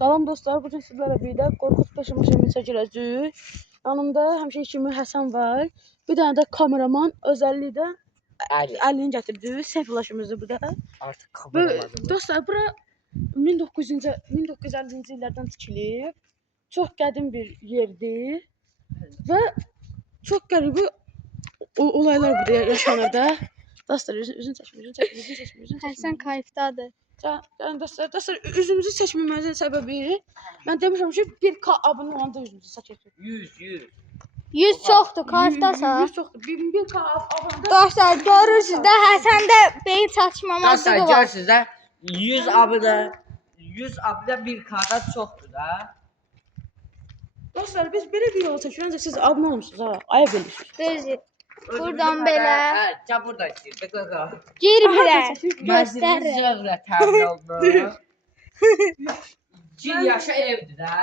Salam dostlar, bugün sizlərlə birlikdə Qorxuz Paşamaşını çəkiləcəyik. Yanımda həmişə kimi Həsən var. Bir dənə də kameraman, özəlliyi də Əlini gətirdik. Seyflaşımızdır bu da. Artıq kameramanımız. Dostlar, bura 1950-ci illərdən tikilib. Çox qədim bir yerdir. Və çox qəribə olaylar burada yaşanır da. Dostlar, üzün çəkmir. Həsən kayıfdadır. Dostlar, üzümüzü seçmememizin səbəbi mən demişəm ki, 1K abunə olanda üzümüzü seçəcək. 100. 100 çoxdur, kayıfdasa. 100 çoxdur. 1K abunədə. Dostlar, görürsünüz də Həsən də beyin çatışmamazlığı Dostlar, var. görürsünüz də 100 abunə 1K-dan çoxdur da. Dostlar, biz belə bir yol çəkirik, ancaq siz abunə olmuşsunuz ha, ayıb edirsiniz. Düzdür. Buradan belə. Can buradan girdi, qaqa. Girmirəm. Mənzilin Göstərir. zövqlə təmin olunur. Gir yaşa evdir də.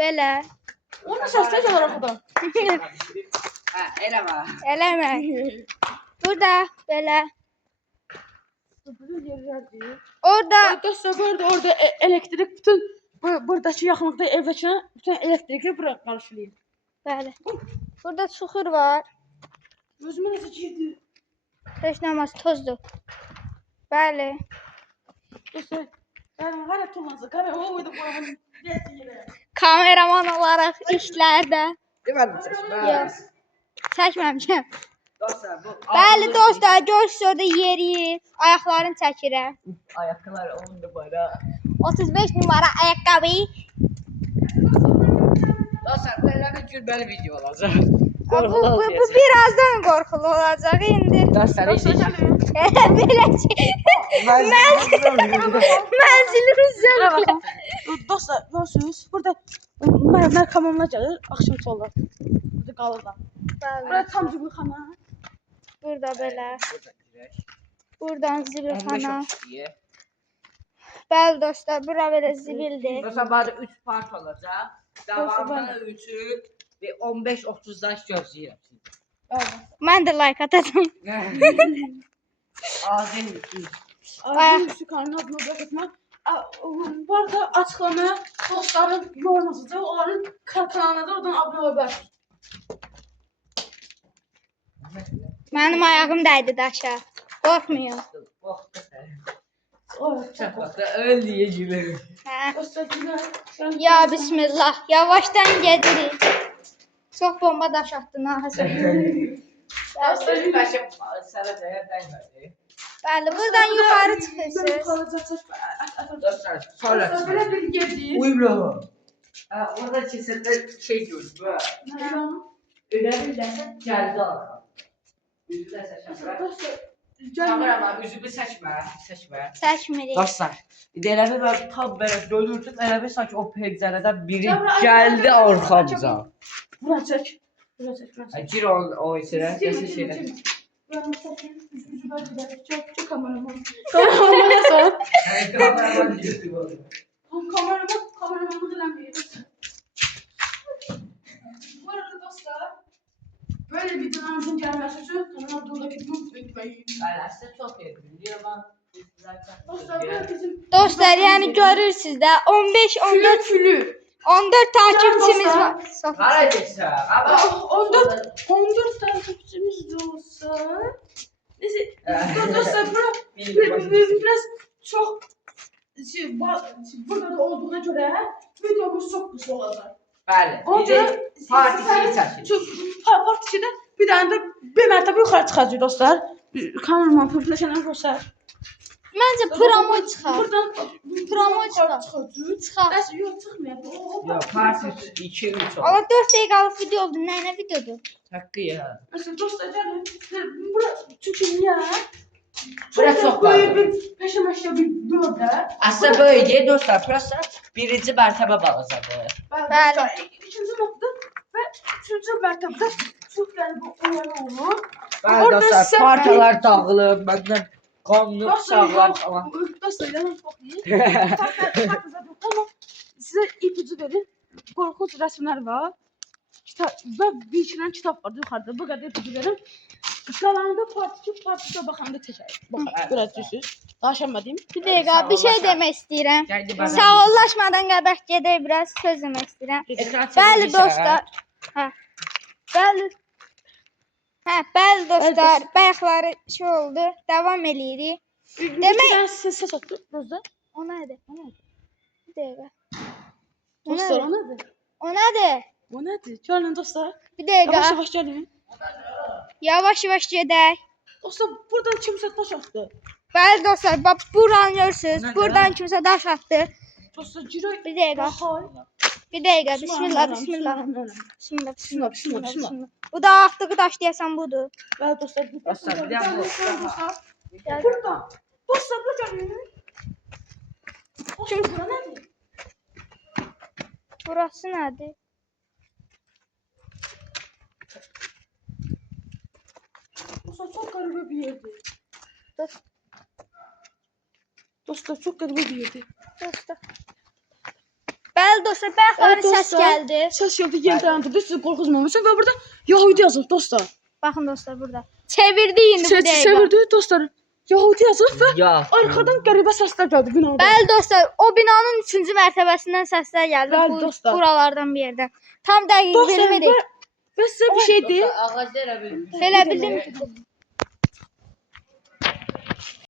Belə. Onu səsləş olaraq da. Hə, elə var. Eləmə. Burada belə. Orada Dostlar, orada elektrik bütün buradakı yaxınlıqda evdəki bütün elektrikli bura qarşılayır. bəli. Burada çuxur var. Özümə necə girdi? Heç nə olmaz, tozdur. Bəli. Dostlar, hələ tullansa, qara olmadı qoyamın. Kameraman olaraq işlərdə. Demədim seçmə. Yox. Çəkməmişəm. Dostlar, bu Bəli dostlar, görürsünüz orada yeriyir. Ayaqlarını çəkirəm. Ayaqqabılar 10 numara. 35 numara ayaqqabı. Dostlar, belə bir gülməli video olacaq. Bu birazdan qorxulu olacaq indi. Dostlar, Beləcə. Mənzilimiz zövqlə. Dostlar, görürsünüz, burada mərmər kamyonlar gəlir, axşam çollar. Burada qalırlar. Burada tam zibilxana. Burada belə. Buradan zibilxana. Bəli dostlar, bura belə zibildir. Dostlar, bana 3 part olacaq. Davamlı 3'ü ve 15-30'dan gözləyirəm. Mən də like atacağım. Azim. Azim Sükan'ın adını bırakma. Bu arada açıklamaya dostların yorum yazacaq. Onların kanalına da oradan abunə ola bilərsiniz. Mənim ayağım dəydi daşa. Qorxmayın. Çapaqda öl diye gülür. Hə. Ya bismillah. Yavaşdan gedirik. Çox bomba daş atdın ha Həsən. Dostlar, başım sana dəyərdi. Bəli, buradan yuxarı çıxırsınız. Dostlar, sonra Belə bir gezi. uyumlu. Orada kesinlikle şey gördüm. Önemli dersen geldi arka. Üzümü de seçmem. Kameraman üzümü seçme. Çəkmirik. Dostlar, eləmi ben tam böyle dönürdüm. Eləmi sanki o pencereden biri geldi arkamıza. Bura çək. Gir o içine. Neyse şeyler. Çok kameraman. Kameraman nasıl? Kameraman girdi bu arada. Kameramanı dilenmeyiz. Bu arada dostlar, böyle bir dönemizin gelmesi için kanal buradaki tüm ekmeği. Ben aslında çok yedim. Biliyor ama Dostlar, böyle bizim... Dostlar, yəni görürsünüz də 15-14 Külü. 14 takipçimiz var. Hara geçsen. Ama 14 takipçimiz de olsa... Neyse, dostlar biraz çok burada da olduğuna göre videomuz çok kısa olacak. Bəli. Onca Partisiyi çəkir. Partisinde bir tane de bir mertebe yukarı çıkacak dostlar. Kameraman pürfleşenen göster. Məncə promo çıxar. Buradan Promo çıkacak. Çıxar. Bəs yok çıkmıyor. Yok, partisi 2-3 oldu. Ama 4 dəqiqəlik video oldu. Nə videodur? Hakkı ya. Mesela dostlar gelin. Burası çünkü niye? Burası çok böyle bağlı. bir peşemeşe bir bölge. Aslında böyle değil dostlar. Burası birinci mertebe bağlıcadır. Bəli. İkinci nokta ve üçüncü mertebede çok yani bu oyun olur. Bəli Orada dostlar, sən- partalar dağılıb, məndən qanlı sağlam falan. Dostlar yalan çok iyi. Ama size ipucu verin. Korkunç resimler var. Kitap ve bir iki tane kitap var yukarıda. Bu kadar ipucu verin. Qalanda partiya baxanda təkər. Bax, görəcəksiniz. Daşanmadım. Bir dəqiqə, bir şey demək istəyirəm. Gəldi bana. Sağollaşmadan qabaq gedək biraz söz demək istəyirəm. Bəli dostlar. Hə. Bəli dostlar, bayaqları şey oldu. Davam eləyirik. Demək ses atdı burada. O nədir? Bir dəqiqə. Dostlar, o nədir? O nədir? O nədir? Gəlin dostlar. Bir dəqiqə. Yavaş-yavaş gəlin. Yavaş-yavaş gedək. Dostlar, buradan kimsə daş atdı. Bəli dostlar, bax buranı görürsüz. Nədir? Buradan kimsə daş atdı. Dostlar, girək. Bir dəqiqə. Baxay. Bir dəqiqə. Bismillah. Bismillah. Bu da atdığı daş deyəsən budur. Bəli dostlar, Dostlar, bir dəqiqə. Buradan. Dostlar, bura gəlin. Kim bura nədir? Burası nədir? Dostlar, çox qəribə bir yerdir. Dost- Dostlar, çox qəribə bir yerdir. Dostlar. Bəli dostlar, bayaqları Evet, səs dostlar. gəldi. Səs gəldi, yenidən siz qorxuzmamışsınız və burada Yahudi yazılıb dostlar. Baxın dostlar burada. Çevirdi indi bu dəqiqə. Çevirdi dostlar. Yahudi yazılıb və Ya. arxadan qəribə səslər gəldi binada. Bəli dostlar, o binanın 3-cü mərtəbəsindən səslər gəldi. Bəli, dostlar. Buralardan bir yerdən. Tam dəqiq Dostlar, bilmirik. və sizə bir şey deyim. Ağac elə bilmiş. Belə bildim.